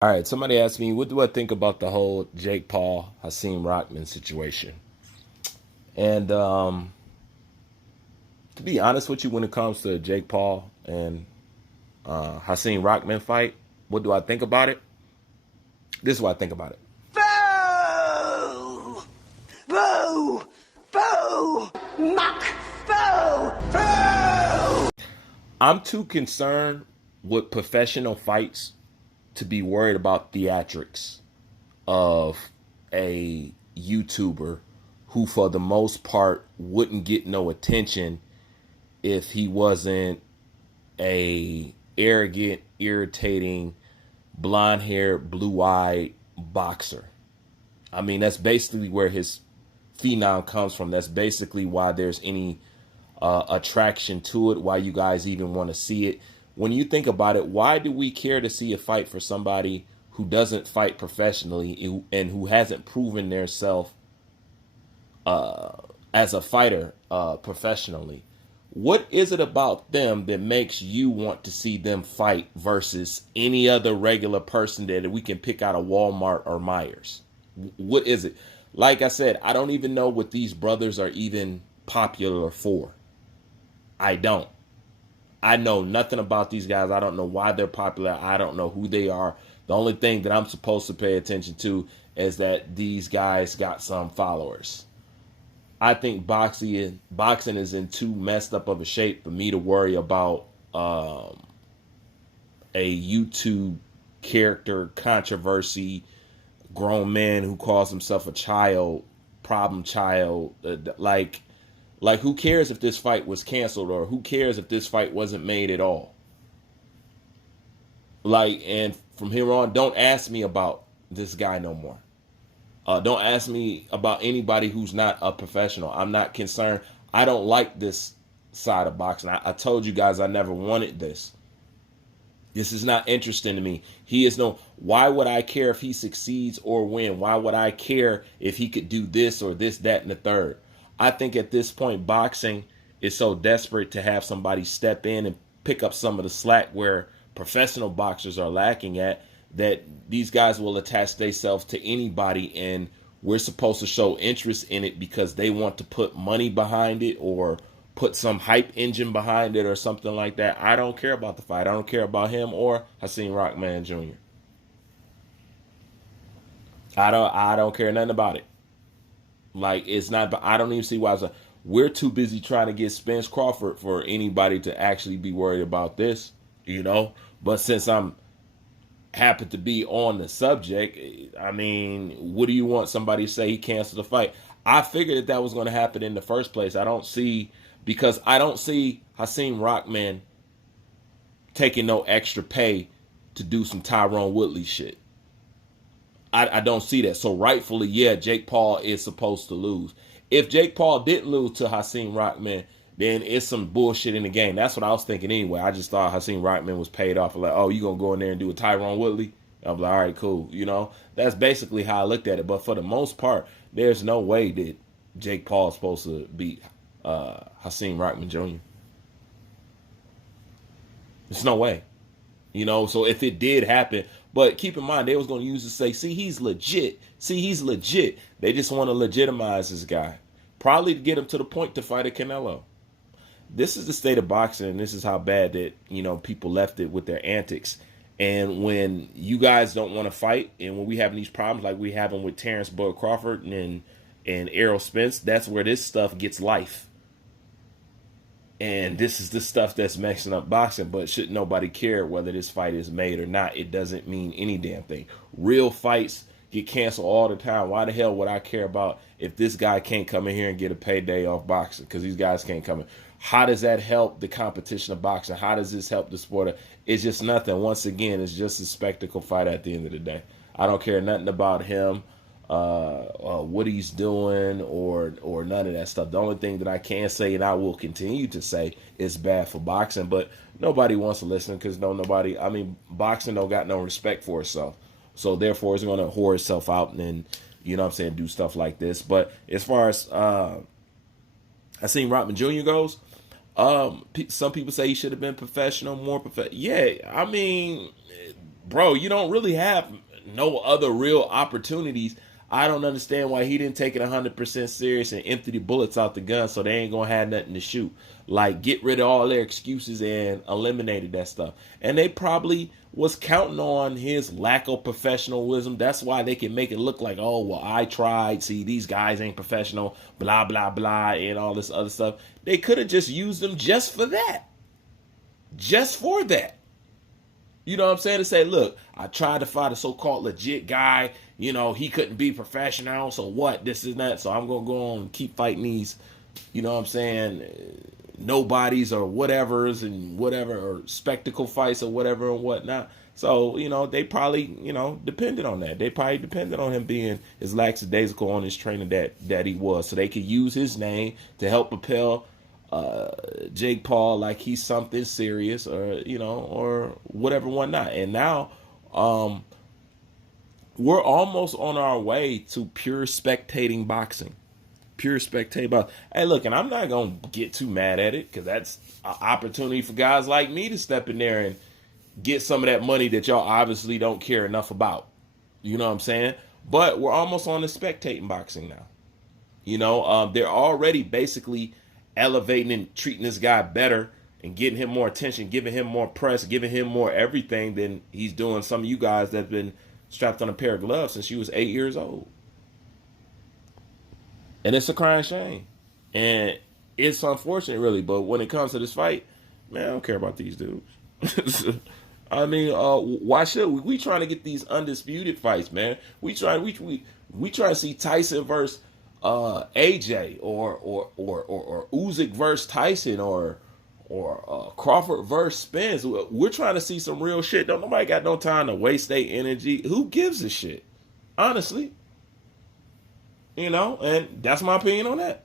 All right, somebody asked me, what do I think about the whole Jake Paul, Hakeem Rockman situation? And to be honest with you, when it comes to Jake Paul and Hakeem Rockman fight, what do I think about it? This is what I think about it. Boo! Boo! Boo! Muck! Boo! Boo! I'm too concerned with professional fights to be worried about theatrics of a YouTuber who, for the most part, wouldn't get no attention if he wasn't a arrogant, irritating, blonde-haired, blue-eyed boxer. I mean, that's basically where his phenom comes from. That's basically why there's any attraction to it, why you guys even want to see it. When you think about it, why do we care to see a fight for somebody who doesn't fight professionally and who hasn't proven their self as a fighter professionally? What is it about them that makes you want to see them fight versus any other regular person that we can pick out of Walmart or Myers? What is it? Like I said, I don't even know what these brothers are even popular for. I don't. I know nothing about these guys. I don't know why they're popular. I don't know who they are. The only thing that I'm supposed to pay attention to is that these guys got some followers. I think boxing is in too messed up of a shape for me to worry about a YouTube character controversy, grown man who calls himself a child, problem child. Like who cares if this fight was canceled, or who cares if this fight wasn't made at all? Like, and from here on, don't ask me about this guy no more. Don't ask me about anybody who's not a professional. I'm not concerned. I don't like this side of boxing. I told you guys I never wanted this. This is not interesting to me. He is no. Why would I care if he succeeds or win? Why would I care if he could do this or this, that, and the third? I think at this point, boxing is so desperate to have somebody step in and pick up some of the slack where professional boxers are lacking at, that these guys will attach themselves to anybody, and we're supposed to show interest in it because they want to put money behind it or put some hype engine behind it or something like that. I don't care about the fight. I don't care about him or Hakeem Rockman Jr. I don't care nothing about it. Like, it's not. I don't even see why. We're too busy trying to get Spence Crawford for anybody to actually be worried about this, you know. But since I'm happen to be on the subject, I mean, what do you want somebody to say he canceled the fight? I figured that was going to happen in the first place. I don't see Hakeem Rockman taking no extra pay to do some Tyrone Woodley shit. I don't see that. So rightfully, yeah, Jake Paul is supposed to lose. If Jake Paul didn't lose to Hakeem Rockman, then it's some bullshit in the game. That's what I was thinking anyway. I just thought Hakeem Rockman was paid off. Like, oh, you gonna go in there and do a Tyrone Woodley? I'm like, all right, cool. You know, that's basically how I looked at it. But for the most part, there's no way that Jake Paul is supposed to beat Hakeem Rockman Jr. There's no way. You know, so if it did happen, but keep in mind, they was going to use to say, see, he's legit. See, he's legit. They just want to legitimize this guy. Probably to get him to the point to fight a Canelo. This is the state of boxing, and this is how bad that, you know, people left it with their antics. And when you guys don't want to fight, and when we having these problems like we having with Terrence Bud Crawford and Errol Spence, that's where this stuff gets life. And this is the stuff that's messing up boxing, but should nobody care whether this fight is made or not? It doesn't mean any damn thing. Real fights get canceled all the time. Why the hell would I care about if this guy can't come in here and get a payday off boxing? Because these guys can't come in. How does that help the competition of boxing? How does this help the sport? It's just nothing. Once again, it's just a spectacle fight at the end of the day. I don't care nothing about him, what he's doing, or none of that stuff. The only thing that I can say, and I will continue to say, is bad for boxing. But nobody wants to listen because nobody. I mean, boxing don't got no respect for itself, so therefore it's going to whore itself out and then, you know what I'm saying, do stuff like this. But as far as I seen Rodman Jr. goes, some people say he should have been professional, more professional. Yeah, I mean, bro, you don't really have no other real opportunities. I don't understand why he didn't take it 100% serious and empty the bullets out the gun so they ain't gonna have nothing to shoot. Like, get rid of all their excuses and eliminated that stuff. And they probably was counting on his lack of professionalism. That's why they can make it look like, oh, well, I tried. See, these guys ain't professional, blah, blah, blah, and all this other stuff. They could have just used them just for that. Just for that. You know what I'm saying? To say, look, I tried to find a so-called legit guy. You know, he couldn't be professional. So what? This is that. So I'm going to go on and keep fighting these, you know what I'm saying, nobodies or whatevers and whatever, or spectacle fights or whatever and whatnot. So, you know, they probably, you know, depended on that. They probably depended on him being as lackadaisical on his training that he was. So they could use his name to help propel Jake Paul like he's something serious, or you know, or whatever, whatnot. And now we're almost on our way to pure spectating boxing. Pure spectating boxing. Hey, look, and I'm not gonna get too mad at it, because that's an opportunity for guys like me to step in there and get some of that money that y'all obviously don't care enough about. You know what I'm saying? But we're almost on to spectating boxing now. You know, they're already basically elevating and treating this guy better and getting him more attention, giving him more press, giving him more everything than he's doing some of you guys that's been strapped on a pair of gloves since you was 8 years old. And it's a crying shame. And it's unfortunate, really. But when it comes to this fight, man, I don't care about these dudes. I mean, why should we? We trying to get these undisputed fights, man. We try to see Tyson versus AJ or Usyk versus Tyson or Crawford versus Spence. We're trying to see some real shit. Don't nobody got no time to waste their energy. Who gives a shit? Honestly. You know, and that's my opinion on that.